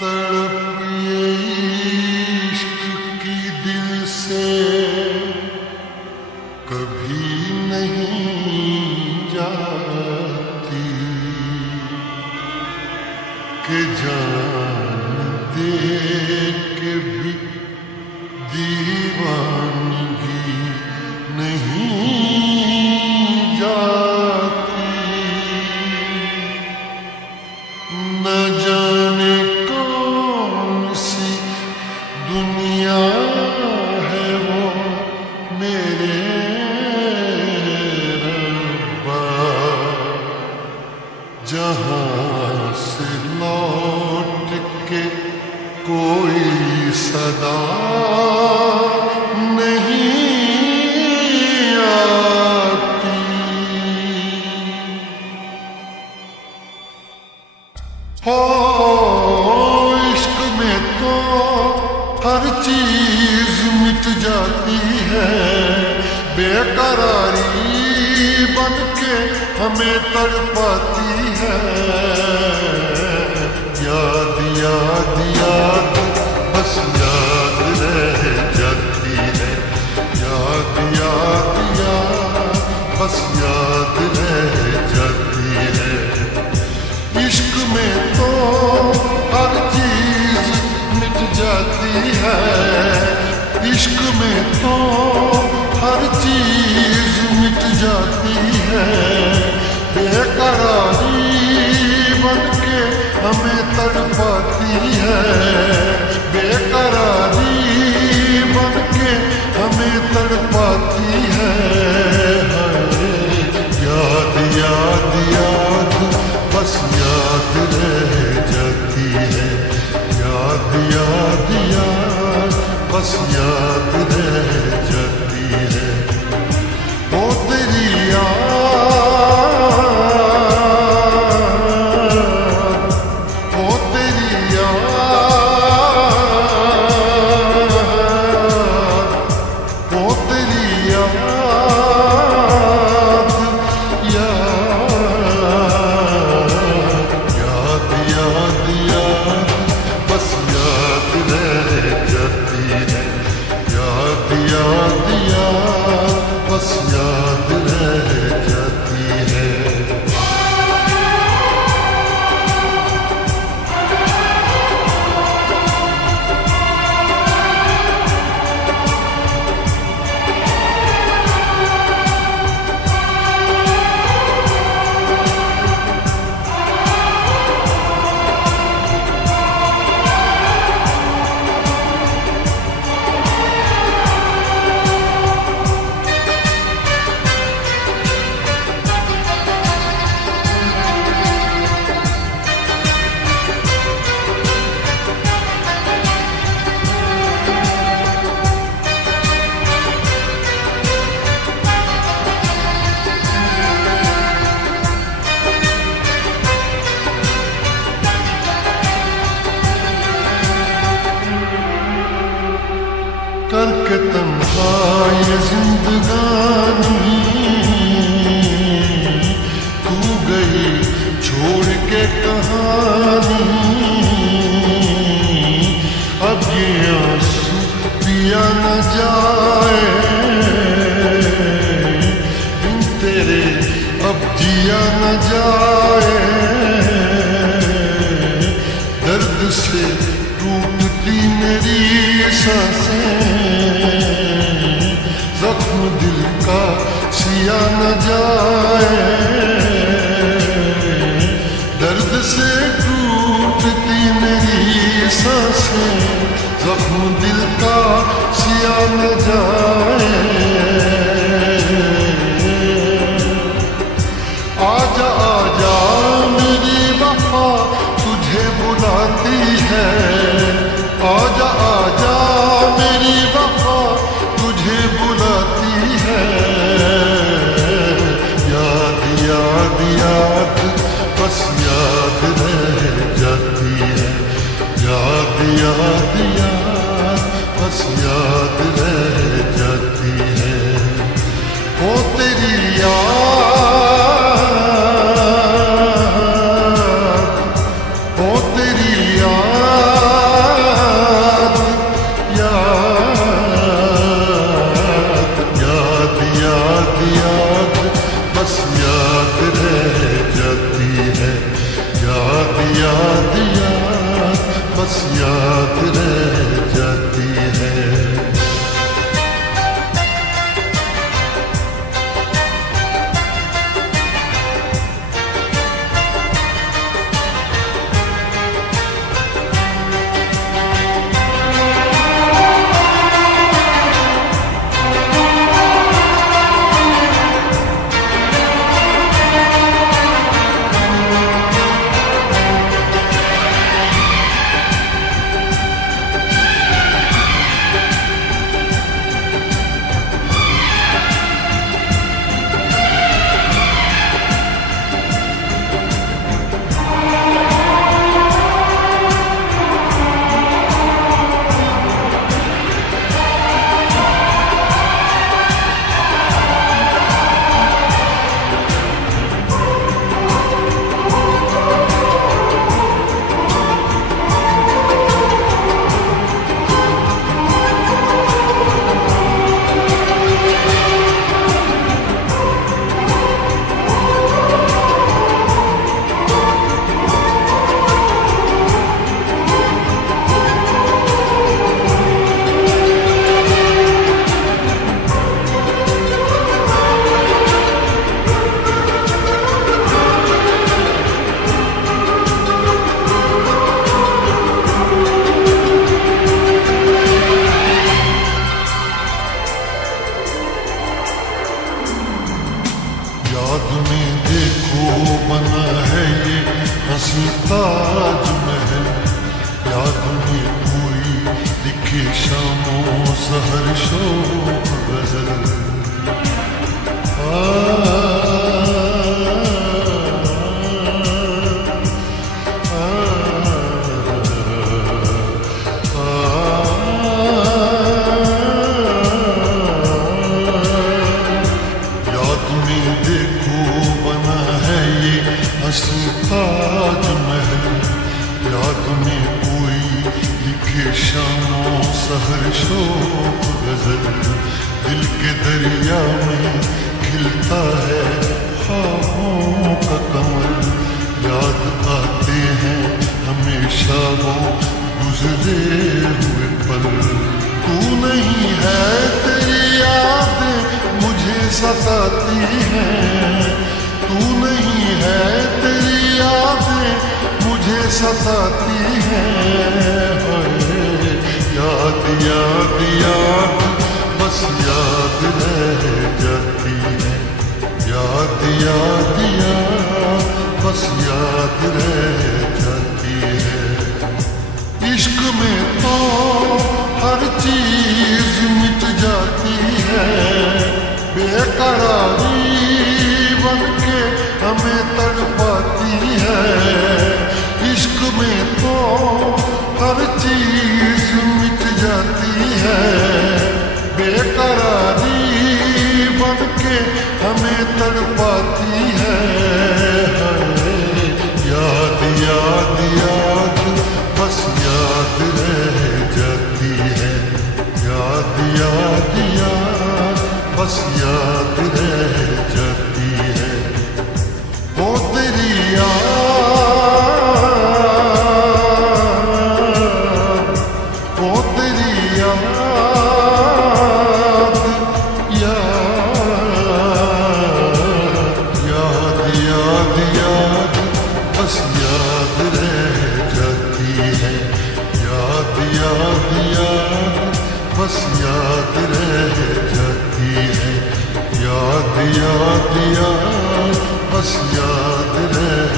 तड़प ये इश्क की दिल से कभी नहीं जाती कि जान दे के भी दीवानगी नहीं जाती। न जाने कौन सी दुनिया है वो मेरे रब्बा, जहाँ से लौट के कोई सदा नहीं आती। हो इश्क में तो हर चीज मिट जाती है, बेकरारी बन के हमें तड़पाती है। याद याद याद बस याद रह जाती है, याद याद याद बस याद रह जाती है। इश्क में तो हर चीज मिट जाती है, इश्क में तो हर चीज मिट जाती है। बेकरारी बन के हमें तड़पाती है, बेकरारी बन के हमें तड़पाती है। याद याद याद बस याद रह जाती है, याद याद याद बस याद रह जाती है। वो तेरी याद, वो तेरी याद, वो तेरी याद, याद याद याद बस याद रह जाती है, याद याद याद बस याद रह जाती है। करके तन्हा ये जिंदगानी तू गई छोड़ के कहानी। अब ये आंसू पिया न जाए बिन तेरे, अब जिया न जाए। दर्द से टूटती मेरी सांसें, जख्म दिल का सिया न जाए। दर्द से टूटती मेरी सांसें, जख्म दिल का सिया न जाए। आजा आजा मेरी वफा तुझे बुलाती है, आजा आजा मेरी वफा तुझे बुलाती है। याद याद याद बस याद रह जाती है, याद याद याद बस याद रह जाती है। वो तेरी याद, वो तेरी याद, याद याद याद बस याद रह जाती है। याद में देखो बना है ये हंसी ताजमहल, याद में कोई लिखे शामों सहर शोक गजल। ताजमहल, याद में कोई लिखे शामों सहर शोक गजल। दिल के दरिया में खिलता है ख्वाबों का कमल, याद आते हैं हमेशा वो गुजरे हुए पल। तू नहीं है तेरी यादें मुझे सताती हैं, तू नहीं है तेरी यादें मुझे सताती हैं। याद याद याद बस याद रह जाती है, याद याद याद बस याद रह जाती है। इश्क में तो हर चीज मिट जाती है, बेकरारी बनके हमें तड़पाती है। इश्क में तो हर चीज मिट जाती है, बेकरारी बनके हमें तड़पाती है। याद याद याद बस याद रह जाती है, याद याद याद बस याद रह जाती है। वो तेरी याद, वो तेरी याद, याद याद याद बस याद रह जाती है, याद याद याद बस याद रह जाती है। याद याद याद बस याद रह